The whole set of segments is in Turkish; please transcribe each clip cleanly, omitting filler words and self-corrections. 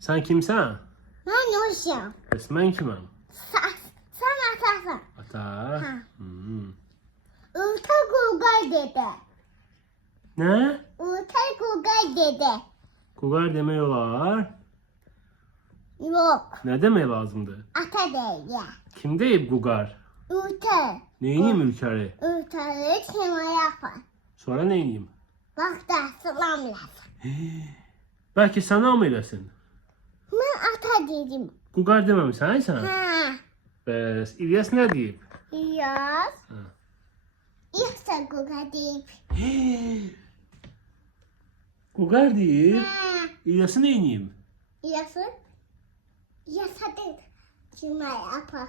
Sen kimsen? Ben Nurşam. Ben kimim? Sen atasın. Ata. Ha. Hmm. Urta Gugay dede. Ne? Urta Gugay dede. Kugar demek olar. Yok. Ne demeye lazımdı? Ata değil ya. Kim deyip Kugar? Urta. Neyiniyim ülkeri? Urtalığı kime yapar? Sonra neyiniyim? Bak da sılamlasın. Belki sana mı eylesin? Ben ata dedim. Kugar dememişsin sen. Ha. Bes, İlyas ne deyip? Yaz. Ha. İlkse Gugay deyip. Kugar deyip. Ha. İlyas'ı neyiniyim? Yası. Yasadık. Kime yapar?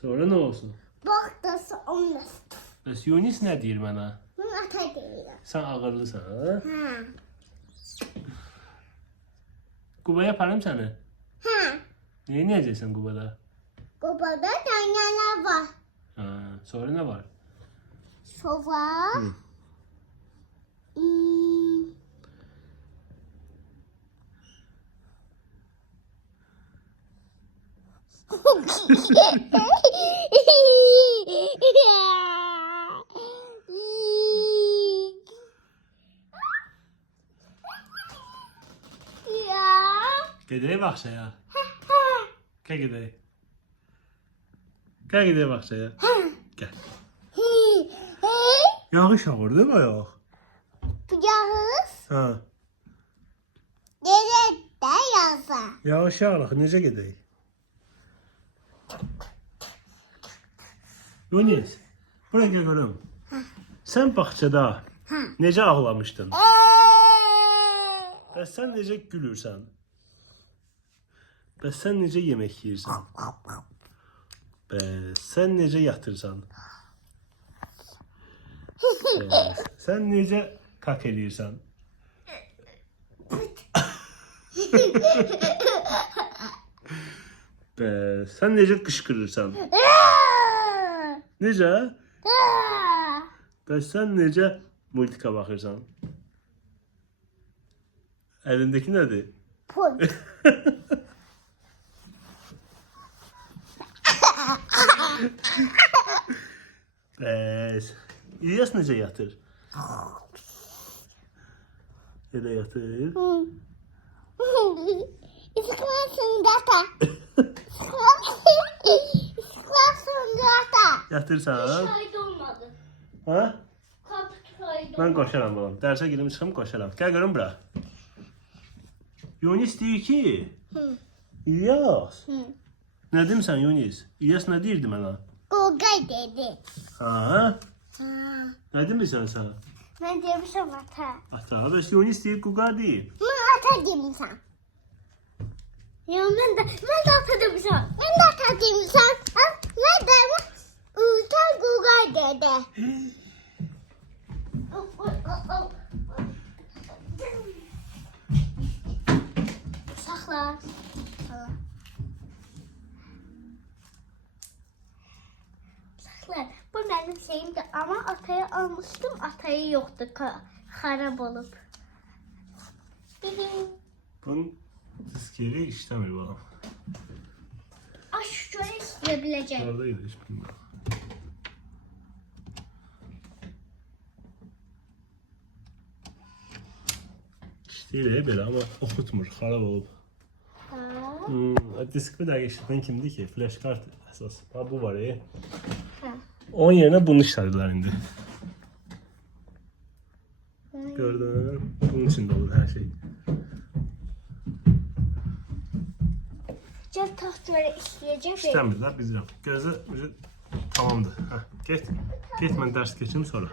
Sonra ne olsun? Bak da sılamlasın. Bes, Yunis ne deyir bana? Ben ata değilim. Sen ağırlısan ha? Ha. Kuba yaparım seni. Ha. Ne yiyeceksin Kuba'da? Kubada tanyalar var. Ha, sonra ne var? Sofa. Hı. Hmm. Ya. Gedeye bakşaya. Gel gedeye. Gel gedeye bakşaya. Gel. Yağış yağır değil mi ayaq? Yağız. Ha. Nerede yazı? Yağış yağır. Necə gedək? Yunis, buraya gel görüm. Sen bağçada necə ağlamışdın? Bəs sən necə gülürsən? Bəs sən necə yemək yeyirsən? Bəs sən necə yatırsan? Bəs sən necə kak eləyirsən? Bəs sən necə qışqırırsan? Necə? Bəs sən necə multika baxırsan? Əlindəki nədir? Pul. Bəs İlyas necə yatır? Elə yatır. İsklasın data. İsklasın data. Yatırsan? Kayıt olmadı. Ha? Kapı kayıt Mən qoşaram balam. Dərsə girim çıxım qoşaram. Gəl görüm bura. Yunis deyir ki, İlyas. Nə demirsən Yunis? İlyas nə deyirdi mənə? Gugay dedi. Ha? Ha. Nə demirsən sən? Ben demişim ata. Ata, bəs Yunis deyir Quqar deyib. Ben ata demişim. Ya ben de ata demişim. Ben de ata demişim. Ne demiş? Ülker Gugay dedi. Uşaqlar. Uşaqlar, bu mənim şeyimdir ama atayı almışdım, atayı yoktu, xarab olub. Bunun diskeri işləmir balam. Aş şöyle isteyebileceğim. Oradaydı heç bilmirəm. İşləyir belə amma oxutmur, xarab olub. Disk bir dəqiqə işləyən kimdir ki? Flash kart əsas. Ha bu var ya. Onun yerine bunu işlədilər indi. Gördün? Bunun içində olur hər şey. Gel taht böyle isteyecek. İstəmirlər biz yox. Gözlə tamamdır. Hə, get. Get mən dərs keçim sonra.